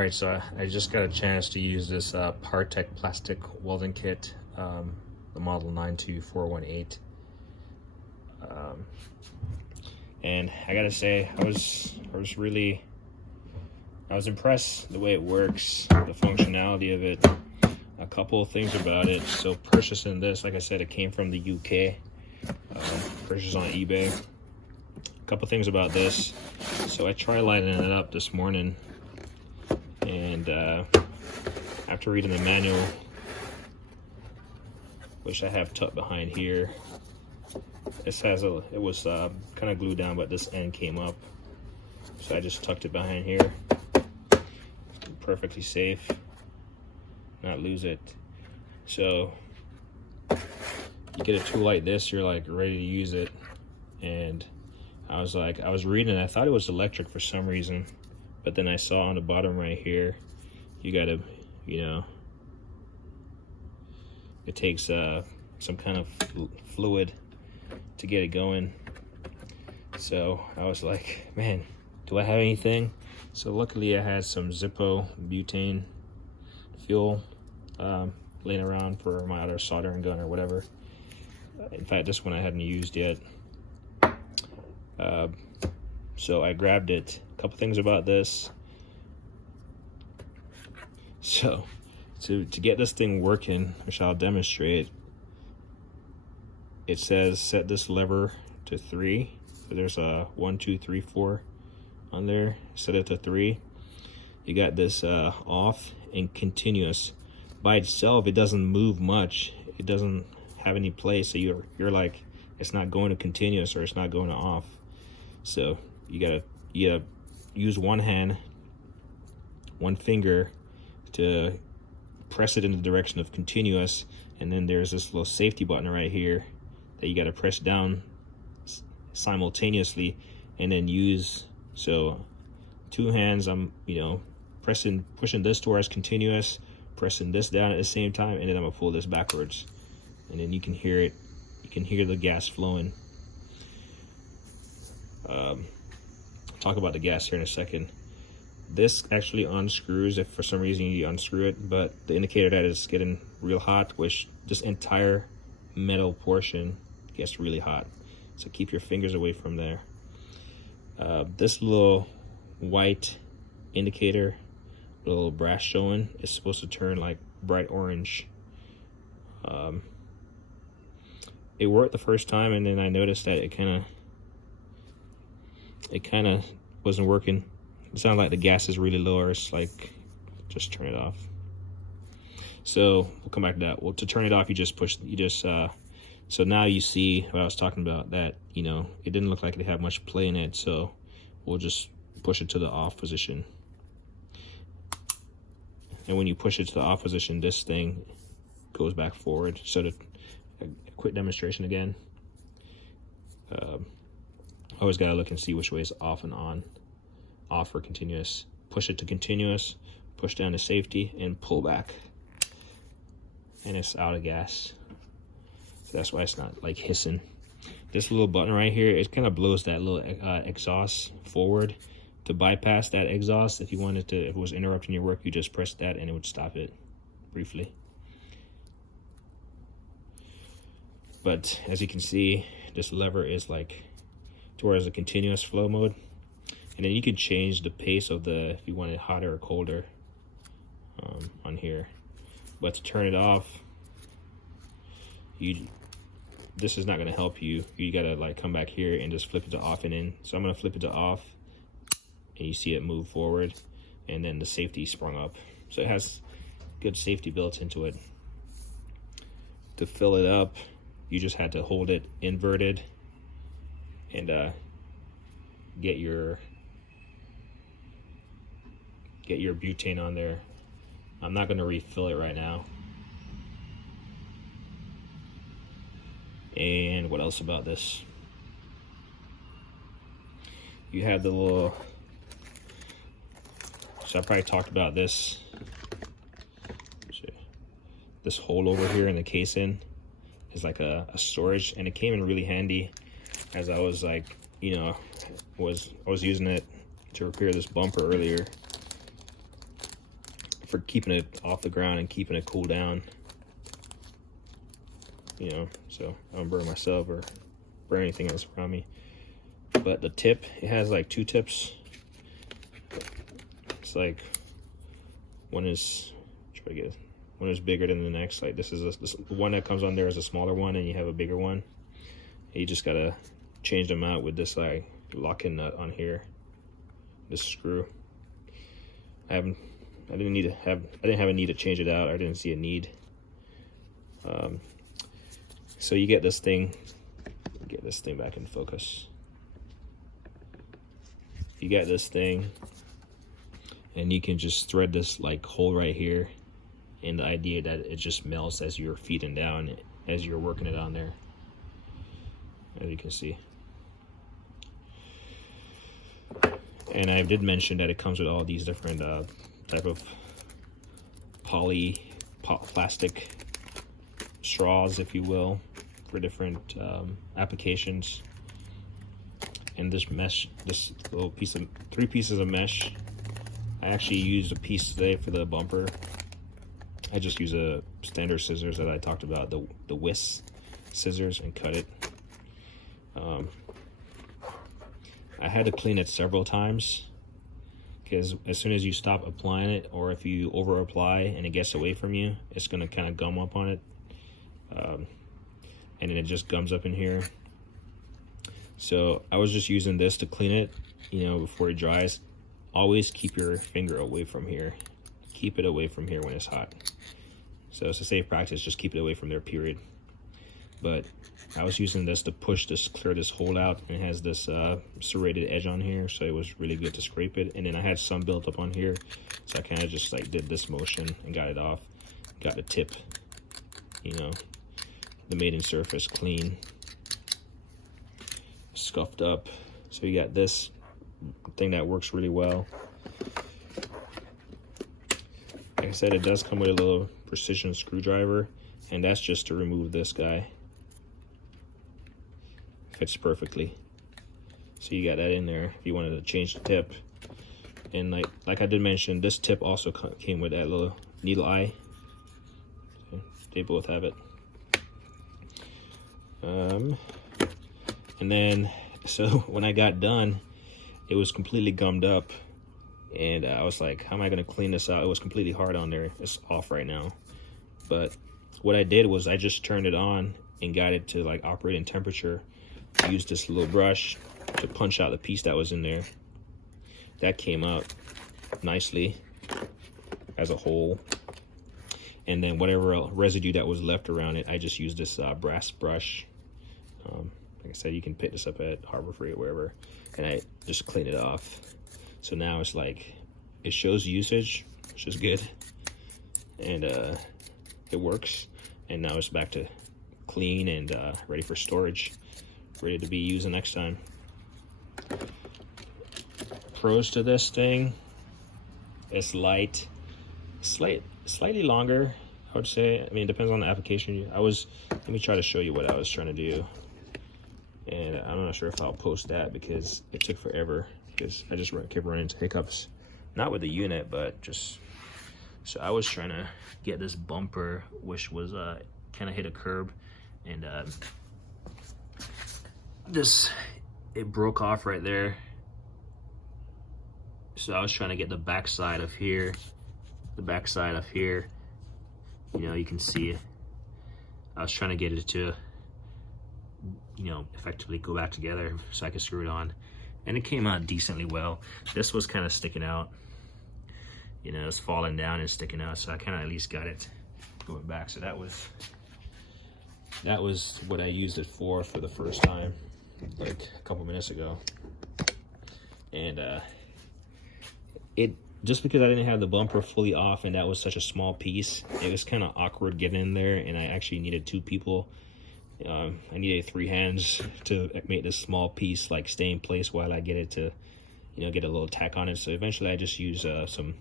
Alright, so I just got a chance to use this TEC plastic welding kit, the model 92418. And I gotta say, I was impressed the way it works, the functionality of it. A couple of things about it. So purchasing this, like I said, it came from the UK. Purchased on eBay. A couple things about this. So I tried lighting it up this morning, and after reading the manual, which I have tucked behind here, it was kind of glued down, but this end came up, so I just tucked it behind here. Perfectly safe, not lose it. So you get a tool like this, you're like ready to use it. And I was reading, I thought it was electric for some reason, but then I saw on the bottom right here, you gotta, it takes some kind of fluid to get it going. So I was like, man, do I have anything? So luckily I had some Zippo butane fuel laying around for my other soldering gun or whatever. In fact, this one I hadn't used yet. So I grabbed it. A couple things about this. So to get this thing working, which I'll demonstrate, it says set this lever to 3. So there's a 1, 2, 3, 4 on there. Set it to 3. You got this off and continuous. By itself, it doesn't move much. It doesn't have any play. So you're like, it's not going to continuous or it's not going to off. So you gotta use one hand, one finger to press it in the direction of continuous, and then there's this little safety button right here that you gotta press down simultaneously, and then use, so 2 hands, I'm pushing this towards continuous, pressing this down at the same time, and then I'm gonna pull this backwards, and then you can hear it. You can hear the gas flowing. Talk about the gas here in a second. This actually unscrews if for some reason you unscrew it, but the indicator that it's getting real hot, which this entire metal portion gets really hot. So keep your fingers away from there. This little white indicator, little brass showing, is supposed to turn like bright orange. It worked the first time, and then I noticed that it kind of wasn't working. It sounded like the gas is really low, or it's like, just turn it off. So we'll come back to that. Well, to turn it off, so now you see what I was talking about, that it didn't look like it had much play in it, so we'll just push it to the off position. And when you push it to the off position, this thing goes back forward. So to a quick demonstration again, always gotta look and see which way is off and on. Off for continuous, push it to continuous, push down to safety, and pull back, and it's out of gas. So that's why it's not like hissing. This little button right here, it kind of blows that little exhaust forward. To bypass that exhaust, if you wanted to, if it was interrupting your work, you just press that and it would stop it briefly. But as you can see, this lever is like towards a continuous flow mode. And then you can change the pace of if you want it hotter or colder on here. But to turn it off, this is not gonna help you. You gotta like come back here and just flip it to off and in. So I'm gonna flip it to off, and you see it move forward, and then the safety sprung up. So it has good safety built into it. To fill it up, you just had to hold it inverted and get your butane on there. I'm not going to refill it right now. And what else about this? You have the little, so I probably talked about this hole over here in the casing is like a storage, and it came in really handy as I was like, I was using it to repair this bumper earlier. for keeping it off the ground and keeping it cool down. You know, so I don't burn myself or burn anything else around me. But the tip, it has like 2 tips. It's like one is bigger than the next. Like this one that comes on there is a smaller one, and you have a bigger one. You just gotta change them out with this like locking nut on here, this screw. I didn't have a need to change it out. I didn't see a need. So you get this thing back in focus. You get this thing, and you can just thread this like hole right here, and the idea that it just melts as you're feeding down, as you're working it on there, as you can see. And I did mention that it comes with all these different type of plastic straws, if you will, for different applications. And this mesh, this little piece of 3 pieces of mesh, I actually used a piece today for the bumper. I just use a standard scissors that I talked about, the Wiss scissors, and cut it. I had to clean it several times, because as soon as you stop applying it, or if you over apply and it gets away from you, it's going to kind of gum up on it, and then it just gums up in here. So I was just using this to clean it, you know, before it dries. Always keep your finger away from here. Keep it away from here when it's hot. So it's a safe practice, just keep it away from there, period. But I was using this to clear this hole out, and it has this serrated edge on here, so it was really good to scrape it. And then I had some built up on here, so I kind of just like did this motion and got it off. Got the tip, you know, the mating surface clean, scuffed up. So you got this thing that works really well. Like I said, it does come with a little precision screwdriver, and that's just to remove this guy. Fits perfectly. So you got that in there if you wanted to change the tip. And like I did mention, this tip also came with that little needle eye. So they both have it. And then, so when I got done, it was completely gummed up, and I was like, how am I going to clean this out? It was completely hard on there. It's off right now. But what I did was I just turned it on and got it to like operating temperature. Used this little brush to punch out the piece that was in there. That came out nicely as a whole. And then whatever residue that was left around it, I just used this brass brush. Like I said, you can pick this up at Harbor Freight or wherever, and I just clean it off. So now it's like, it shows usage, which is good, and it works. And now it's back to clean and ready for storage, ready to be used the next time. Pros to this thing: it's light, slightly longer, I would say. I mean, it depends on the application. Let me try to show you what I was trying to do. And I'm not sure if I'll post that because it took forever, because I just kept running into hiccups. Not with the unit, but just, so I was trying to get this bumper, which was kind of hit a curb, and it broke off right there. So I was trying to get the backside of here, you know, you can see it. I was trying to get it to, you know, effectively go back together so I could screw it on, and it came out decently well. This was kind of sticking out, you know, it's falling down and sticking out, so I kind of at least got it going back. So that was what I used it for the first time, like a couple minutes ago. And it, just because I didn't have the bumper fully off and that was such a small piece, it was kind of awkward getting in there, and I actually needed 2 people. I needed 3 hands to make this small piece like stay in place while I get it to, you know, get a little tack on it. So eventually I just use some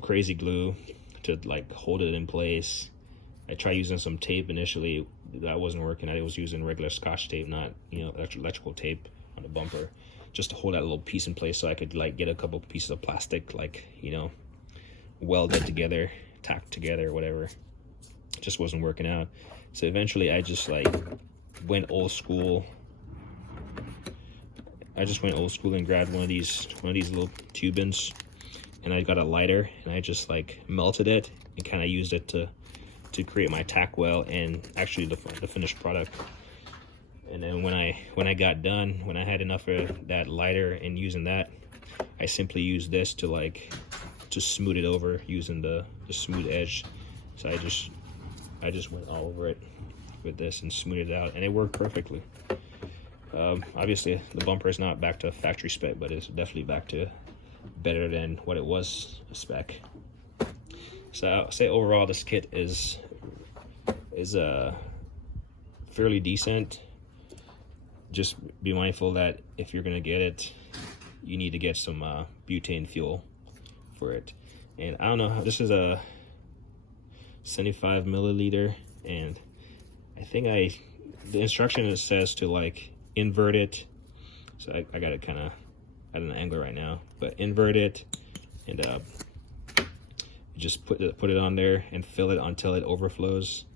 crazy glue to like hold it in place. I tried using some tape initially, that wasn't working. I was using regular Scotch tape, not, you know, electrical tape on the bumper. just to hold that little piece in place so I could like get a couple pieces of plastic, like, you know, weld it together, tack together, whatever. It just wasn't working out. So eventually I just like went old school. I just went old school and grabbed one of these little tubins, and I got a lighter and I just like melted it and kind of used it to create my tack well and actually the finished product. And then when I got done, when I had enough of that lighter and using that, I simply used this to like to smooth it over using the smooth edge. So I just went all over it with this and smoothed it out, and it worked perfectly. Obviously the bumper is not back to factory spec, but it's definitely back to better than what it was spec. So I'll say overall this kit is fairly decent. Just be mindful that if you're gonna get it, you need to get some butane fuel for it. And I don't know, this is a 75 milliliter, and I think the instruction says to like invert it. So I got it kind of at an angle right now, but invert it and just put it on there and fill it until it overflows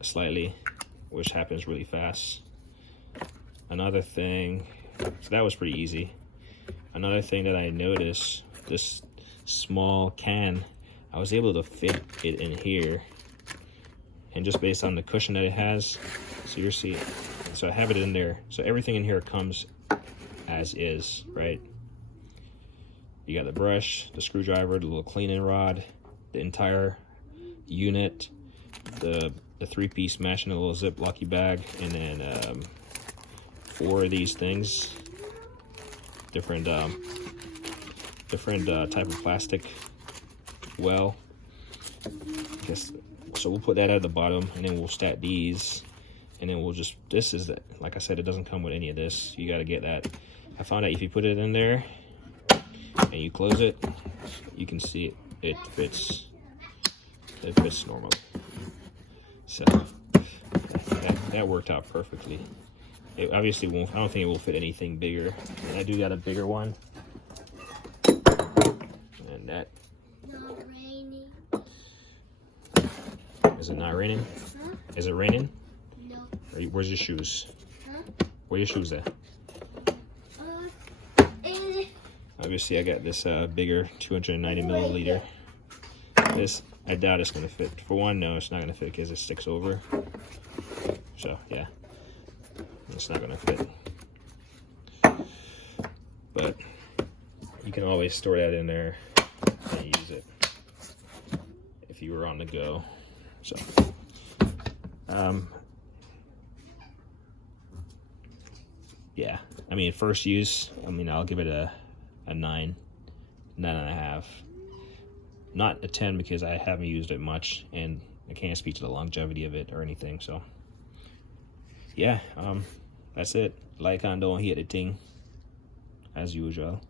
slightly, which happens really fast. Another thing, so that was pretty easy. Another thing that I noticed, this small can, I was able to fit it in here, and just based on the cushion that it has, so you're seeing, so I have it in there. So everything in here comes as is, right? You got the brush, the screwdriver, the little cleaning rod, the entire unit, the three-piece mesh in a little Ziploc bag, and then 4 of these things, different type of plastic. Well, I guess so. We'll put that at the bottom, and then we'll stack these, and then we'll just. This is that. Like I said, it doesn't come with any of this. You got to get that. I found out if you put it in there and you close it, you can see it. It fits. It fits normally. So that worked out perfectly. It obviously won't. I don't think it will fit anything bigger. And I do got a bigger one. And that. Not raining. Is it not raining? Huh? Is it raining? No. Where's your shoes? Huh? Where your shoes at? In Obviously, I got this bigger 290 milliliter. This, I doubt it's gonna fit. For one, no, it's not gonna fit because it sticks over. So yeah, it's not gonna fit. But you can always store that in there and use it if you were on the go. So, yeah. I mean, first use, I mean, I'll give it a 9.5. Not a 10 because I haven't used it much and I can't speak to the longevity of it or anything. So yeah, that's it. Like and don't hit the thing as usual.